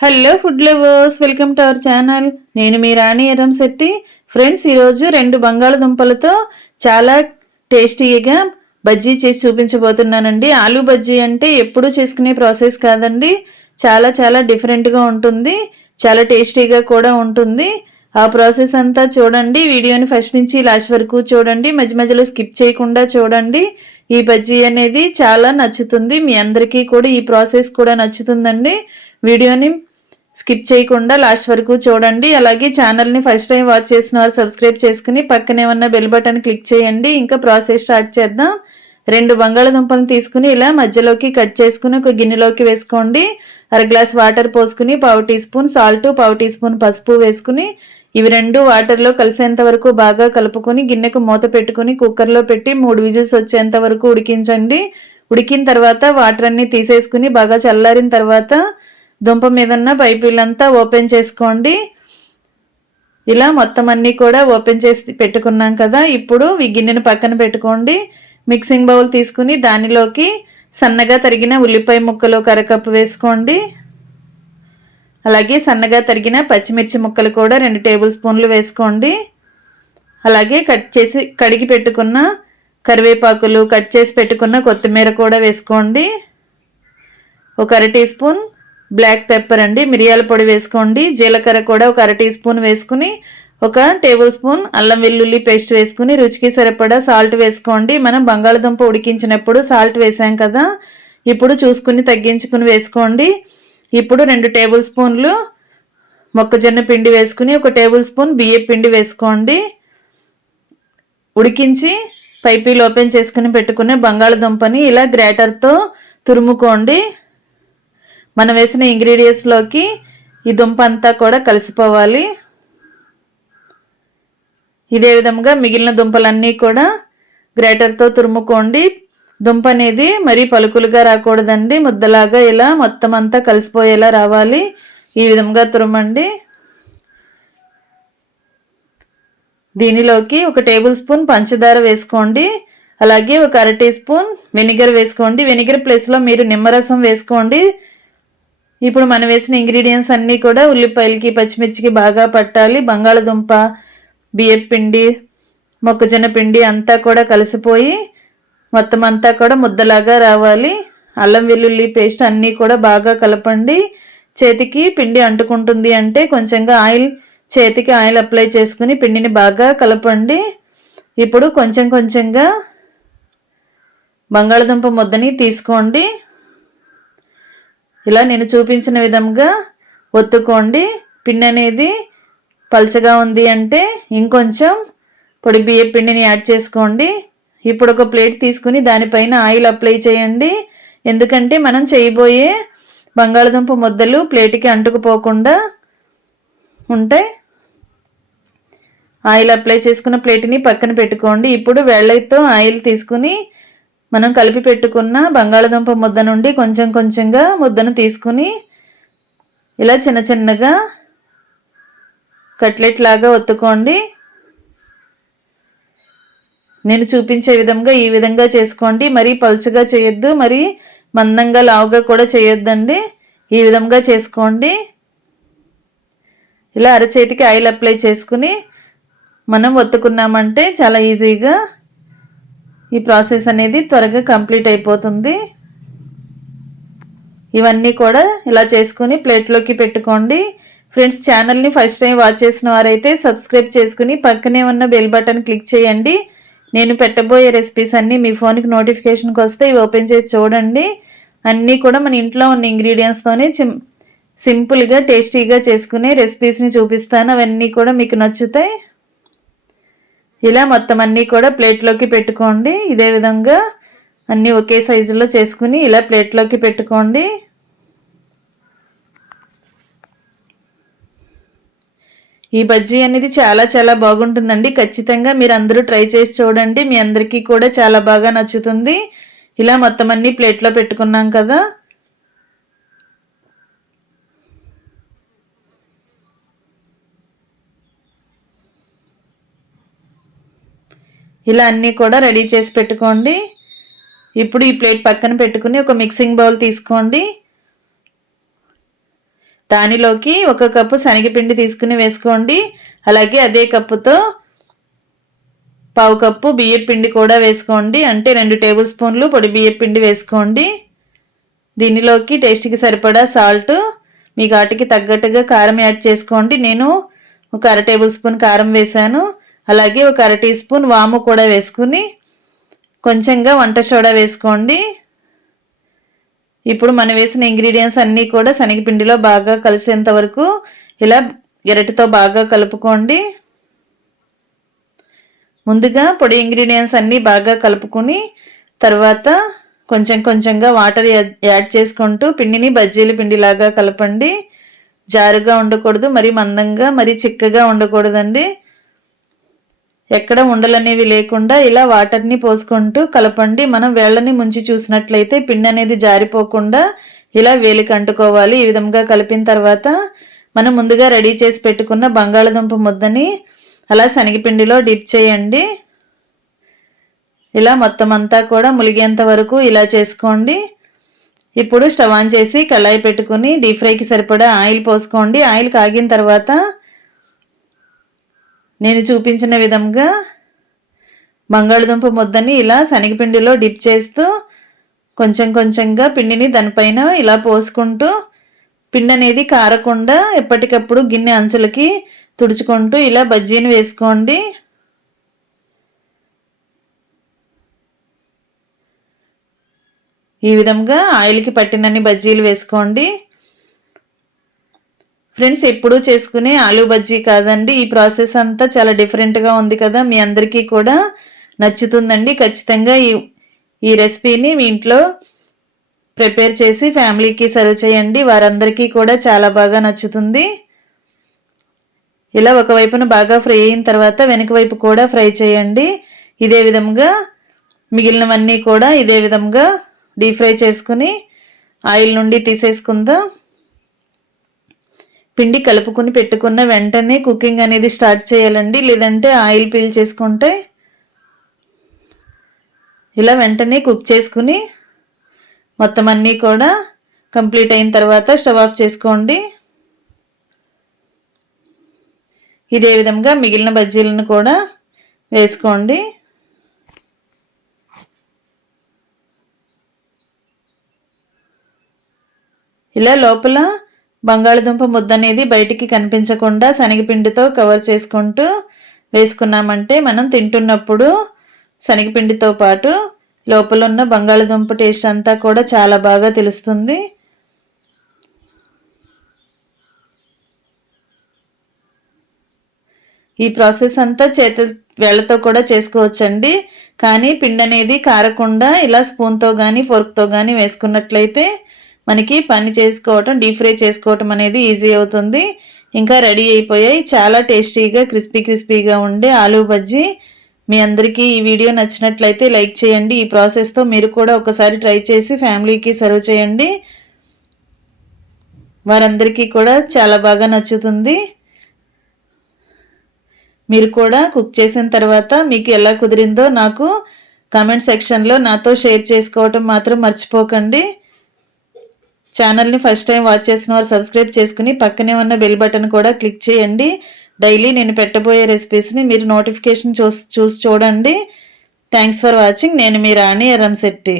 Hello food lovers, welcome to our channel. నేను మీ రాణి Eramsetti. Friends, ఈరోజు 2 బంగాళదుంపలతో చాలా టేస్టీగా బజ్జీ చేసి చూపించబోతున్నానండి. ఆలూ బజ్జీ అంటే ఎప్పుడూ చేసుకునే ప్రాసెస్ కాదండి. చాలా చాలా డిఫరెంట్గా ఉంటుంది, చాలా టేస్టీగా కూడా ఉంటుంది. ఆ ప్రాసెస్ అంతా చూడండి. వీడియోని ఫస్ట్ నుంచి లాస్ట్ వరకు చూడండి, మధ్య మధ్యలో స్కిప్ చేయకుండా చూడండి. ఈ బజ్జీ అనేది చాలా నచ్చుతుంది, మీ అందరికీ కూడా ఈ ప్రాసెస్ కూడా నచ్చుతుందండి. వీడియోని స్కిప్ చేయకుండా లాస్ట్ వరకు చూడండి. అలాగే ఛానల్ని ఫస్ట్ టైం వాచ్ చేసిన వారు సబ్స్క్రైబ్ చేసుకుని పక్కనే ఉన్న బెల్ బటన్ క్లిక్ చేయండి. ఇంకా ప్రాసెస్ స్టార్ట్ చేద్దాం. 2 బంగాళదుంపలను తీసుకుని ఇలా మధ్యలోకి కట్ చేసుకుని ఒక గిన్నెలోకి వేసుకోండి. 1/2 గ్లాస్ వాటర్ పోసుకుని 1/2 teaspoon salt, 1/2 teaspoon పసుపు వేసుకుని ఇవి 2 వాటర్లో కలిసేంత వరకు బాగా కలుపుకొని గిన్నెకు మూత పెట్టుకుని కుక్కర్లో పెట్టి 3 విజిల్స్ వచ్చేంత వరకు ఉడికించండి. ఉడికిన తర్వాత వాటర్ అన్ని తీసేసుకుని బాగా చల్లారిన తర్వాత దుంప మీద ఉన్న పైపీలంతా ఓపెన్ చేసుకోండి. ఇలా మొత్తం అన్నీ కూడా ఓపెన్ చేసి పెట్టుకున్నాం కదా. ఇప్పుడు ఈ గిన్నెను పక్కన పెట్టుకోండి. మిక్సింగ్ బౌల్ తీసుకుని దానిలోకి సన్నగా తరిగిన ఉల్లిపాయ ముక్కలు 1/2 కప్పు వేసుకోండి. అలాగే సన్నగా తరిగిన పచ్చిమిర్చి ముక్కలు కూడా 2 టేబుల్ స్పూన్లు వేసుకోండి. అలాగే కట్ చేసి కడిగి పెట్టుకున్న కరివేపాకులు, కట్ చేసి పెట్టుకున్న కొత్తిమీర కూడా వేసుకోండి. ఒక 1/2 టీ స్పూన్ బ్లాక్ పెప్పర్ అండి, మిరియాల పొడి వేసుకోండి. జీలకర్ర కూడా ఒక 1/2 టీ స్పూన్ వేసుకుని 1 టేబుల్ స్పూన్ అల్లం వెల్లుల్లి పేస్ట్ వేసుకుని రుచికి సరిపడా సాల్ట్ వేసుకోండి. మనం బంగాళదుంప ఉడికించినప్పుడు సాల్ట్ వేసాం కదా, ఇప్పుడు చూసుకుని తగ్గించుకుని వేసుకోండి. ఇప్పుడు 2 టేబుల్ స్పూన్లు మొక్కజొన్న పిండి వేసుకుని 1 టేబుల్ స్పూన్ బియ్యం పిండి వేసుకోండి. ఉడికించి పైపీలు ఓపెన్ చేసుకుని పెట్టుకునే బంగాళదుంపని ఇలా గ్రేటర్తో తురుముకోండి. మనం వేసిన ఇంగ్రీడియంట్స్లోకి ఈ దుంప అంతా కూడా కలిసిపోవాలి. ఇదే విధంగా మిగిలిన దుంపలన్నీ కూడా గ్రేటర్తో తురుముకోండి. దుంప అనేది మరీ పలుకులుగా రాకూడదండి, ముద్దలాగా ఇలా మొత్తం అంతా కలిసిపోయేలా రావాలి. ఈ విధంగా తురమండి. దీనిలోకి 1 టేబుల్ స్పూన్ పంచదార వేసుకోండి. అలాగే ఒక 1/2 టీ స్పూన్ వెనిగర్ వేసుకోండి. వెనిగర్ ప్లేస్లో మీరు నిమ్మరసం వేసుకోండి. ఇప్పుడు మనం వేసిన ఇంగ్రీడియంట్స్ అన్నీ కూడా ఉల్లిపాయలకి పచ్చిమిర్చికి బాగా పట్టాలి. బంగాళదుంప, బియ్యం పిండి, మొక్కజొన్న పిండి అంతా కూడా కలిసిపోయి మొత్తం అంతా కూడా ముద్దలాగా రావాలి. అల్లం వెల్లుల్లి పేస్ట్ అన్నీ కూడా బాగా కలపండి. చేతికి పిండి అంటుకుంటుంది అంటే కొంచెంగా చేతికి ఆయిల్ అప్లై చేసుకుని పిండిని బాగా కలపండి. ఇప్పుడు కొంచెం కొంచెంగా బంగాళదుంప ముద్దని తీసుకోండి. ఇలా నేను చూపించిన విధంగా ఒత్తుకోండి. పిండి అనేది పల్చగా ఉంది అంటే ఇంకొంచెం పొడి బియ్యం పిండిని యాడ్ చేసుకోండి. ఇప్పుడు ఒక ప్లేట్ తీసుకుని దానిపైన ఆయిల్ అప్లై చేయండి. ఎందుకంటే మనం చేయబోయే బంగాళదుంప ముద్దలు ప్లేట్కి అంటుకుపోకుండా ఉంటాయి. ఆయిల్ అప్లై చేసుకున్న ప్లేట్ని పక్కన పెట్టుకోండి. ఇప్పుడు వేళ్ళతో ఆయిల్ తీసుకుని మనం కలిపి పెట్టుకున్న బంగాళదుంప ముద్ద నుండి కొంచెం కొంచెంగా ముద్దను తీసుకుని ఇలా చిన్న చిన్నగా కట్లెట్ లాగా ఒత్తుకోండి. నేను చూపించే విధంగా ఈ విధంగా చేసుకోండి. మరీ పలుచగా చేయొద్దు, మరి మందంగా లావుగా కూడా చేయొద్దండి. ఈ విధంగా చేసుకోండి. ఇలా అరచేతికి ఆయిల్ అప్లై చేసుకుని మనం ఒత్తుకున్నామంటే చాలా ఈజీగా ఈ ప్రాసెస్ అనేది త్వరగా కంప్లీట్ అయిపోతుంది. ఇవన్నీ కూడా ఇలా చేసుకుని ప్లేట్లోకి పెట్టుకోండి. ఫ్రెండ్స్, ఛానల్ని ఫస్ట్ టైం వాచ్ చేసిన వారైతే సబ్స్క్రైబ్ చేసుకుని పక్కనే ఉన్న బెల్ బటన్ క్లిక్ చేయండి. నేను పెట్టబోయే రెసిపీస్ అన్నీ మీ ఫోన్కి నోటిఫికేషన్కి వస్తే ఇవి ఓపెన్ చేసి చూడండి. అన్నీ కూడా మన ఇంట్లో ఉన్న ఇంగ్రీడియంట్స్తోనే సింపుల్గా టేస్టీగా చేసుకునే రెసిపీస్ని చూపిస్తాను. అవన్నీ కూడా మీకు నచ్చుతాయి. ఇలా మొత్తం అన్నీ కూడా ప్లేట్లోకి పెట్టుకోండి. ఇదే విధంగా అన్నీ ఒకే సైజులో చేసుకుని ఇలా ప్లేట్లోకి పెట్టుకోండి. ఈ బజ్జీ అనేది చాలా చాలా బాగుంటుందండి. ఖచ్చితంగా మీరు అందరూ ట్రై చేసి చూడండి, మీ అందరికీ కూడా చాలా బాగా నచ్చుతుంది. ఇలా మొత్తం అన్నీ ప్లేట్లో పెట్టుకున్నాం కదా. ఇలా అన్నీ కూడా రెడీ చేసి పెట్టుకోండి. ఇప్పుడు ఈ ప్లేట్ పక్కన పెట్టుకుని ఒక మిక్సింగ్ బౌల్ తీసుకోండి. దానిలోకి 1 కప్పు శనగపిండి తీసుకుని వేసుకోండి. అలాగే అదే కప్పుతో 1/2 కప్పు బియ్యపిండి కూడా వేసుకోండి. అంటే 2 టేబుల్ స్పూన్లు పొడి బియ్యపిండి వేసుకోండి. దీనిలోకి టేస్ట్కి సరిపడా సాల్ట్, మీ ఘాటుకి తగ్గట్టుగా కారం యాడ్ చేసుకోండి. నేను 1/2 టేబుల్ స్పూన్ కారం వేసాను. అలాగే 1/2 టీ స్పూన్ వాము కూడా వేసుకుని కొంచెంగా వంట సోడా వేసుకోండి. ఇప్పుడు మనం వేసిన ఇంగ్రీడియంట్స్ అన్నీ కూడా శనగపిండిలో బాగా కలిసేంత వరకు ఇలా గరిటెతో బాగా కలుపుకోండి. ముందుగా పొడి ఇంగ్రీడియంట్స్ అన్నీ బాగా కలుపుకొని తర్వాత కొంచెం కొంచెంగా వాటర్ యాడ్ చేసుకుంటూ పిండిని బజ్జీల పిండిలాగా కలపండి. జారుగా ఉండకూడదు, మరి మందంగా మరి చిక్కగా ఉండకూడదండి. ఎక్కడ ఉండలనేవి లేకుండా ఇలా వాటర్ని పోసుకుంటూ కలపండి. మనం వేళ్ళని ముంచి చూసినట్లయితే పిండి అనేది జారిపోకుండా ఇలా వేలికి అంటుకోవాలి. ఈ విధంగా కలిపిన తర్వాత మనం ముందుగా రెడీ చేసి పెట్టుకున్న బంగాళదుంప ముద్దని అలా శనగపిండిలో డిప్ చేయండి. ఇలా మొత్తం అంతా కూడా ములిగేంత వరకు ఇలా చేసుకోండి. ఇప్పుడు స్టవ్ ఆన్ చేసి కళాయి పెట్టుకుని డీప్ ఫ్రైకి సరిపడా ఆయిల్ పోసుకోండి. ఆయిల్ కాగిన తర్వాత నేను చూపించిన విధంగా బంగాళదుంప ముద్దని ఇలా శనగపిండిలో డిప్ చేస్తూ కొంచెం కొంచెంగా పిండిని దానిపైన ఇలా పోసుకుంటూ పిండి అనేది కారకుండా ఎప్పటికప్పుడు గిన్నె అంచులకి తుడుచుకుంటూ ఇలా బజ్జీని వేసుకోండి. ఈ విధంగా ఆయిల్కి పట్టినన్ని బజ్జీలు వేసుకోండి. ఫ్రెండ్స్, ఎప్పుడూ చేసుకునే ఆలూ బజ్జీ కాదండి, ఈ ప్రాసెస్ అంతా చాలా డిఫరెంట్గా ఉంది కదా, మీ అందరికీ కూడా నచ్చుతుందండి. ఖచ్చితంగా ఈ రెసిపీని మీ ఇంట్లో ప్రిపేర్ చేసి ఫ్యామిలీకి సర్వ్ చేయండి. వారందరికీ కూడా చాలా బాగా నచ్చుతుంది. ఇలా ఒకవైపున బాగా ఫ్రై అయిన తర్వాత వెనక వైపు కూడా ఫ్రై చేయండి. ఇదే విధంగా మిగిలినవన్నీ కూడా ఇదే విధంగా డీప్ ఫ్రై చేసుకుని ఆయిల్ నుండి తీసేసుకుందాం. పిండి కలుపుకుని పెట్టుకున్న వెంటనే కుకింగ్ అనేది స్టార్ట్ చేయాలండి, లేదంటే ఆయిల్ పీల్ చేసుకుంటే. ఇలా వెంటనే కుక్ చేసుకుని మొత్తం అన్నీ కూడా కంప్లీట్ అయిన తర్వాత స్టవ్ ఆఫ్ చేసుకోండి. ఇదే విధంగా మిగిలిన బజ్జీలను కూడా వేసుకోండి. ఇలా లోపల బంగాళదుంప ముద్ద అనేది బయటికి కనిపించకుండా శనగపిండితో కవర్ చేసుకుంటూ వేసుకున్నామంటే మనం తింటున్నప్పుడు శనగపిండితో పాటు లోపల ఉన్న బంగాళదుంప టేస్ట్ అంతా కూడా చాలా బాగా తెలుస్తుంది. ఈ ప్రాసెస్ అంతా వేళ్ళతో కూడా చేసుకోవచ్చండి, కానీ పిండి అనేది కారకుండా ఇలా స్పూన్తో కానీ ఫోర్క్తో కానీ వేసుకున్నట్లయితే మనకి పని చేసుకోవటం, డీప్ ఫ్రై చేసుకోవటం అనేది ఈజీ అవుతుంది. ఇంకా రెడీ అయిపోయాయి చాలా టేస్టీగా క్రిస్పీగా ఉండే ఆలూ బజ్జీ. మీ అందరికీ ఈ వీడియో నచ్చినట్లయితే లైక్ చేయండి. ఈ ప్రాసెస్తో మీరు కూడా ఒకసారి ట్రై చేసి ఫ్యామిలీకి సర్వ్ చేయండి. వారందరికీ కూడా చాలా బాగా నచ్చుతుంది. మీరు కూడా కుక్ చేసిన తర్వాత మీకు ఎలా కుదిరిందో నాకు కామెంట్ సెక్షన్లో నాతో షేర్ చేసుకోవటం మాత్రం మర్చిపోకండి. ఛానల్ని ఫస్ట్ టైం వాచ్ చేసిన వారు సబ్స్క్రైబ్ చేసుకుని పక్కనే ఉన్న బెల్ బటన్ కూడా క్లిక్ చేయండి. డైలీ నేను పెట్టబోయే రెసిపీస్ని మీరు నోటిఫికేషన్ చూసి చూడండి. Thanks for watching. నేను మీ రాణి ఎర్రంశెట్టి.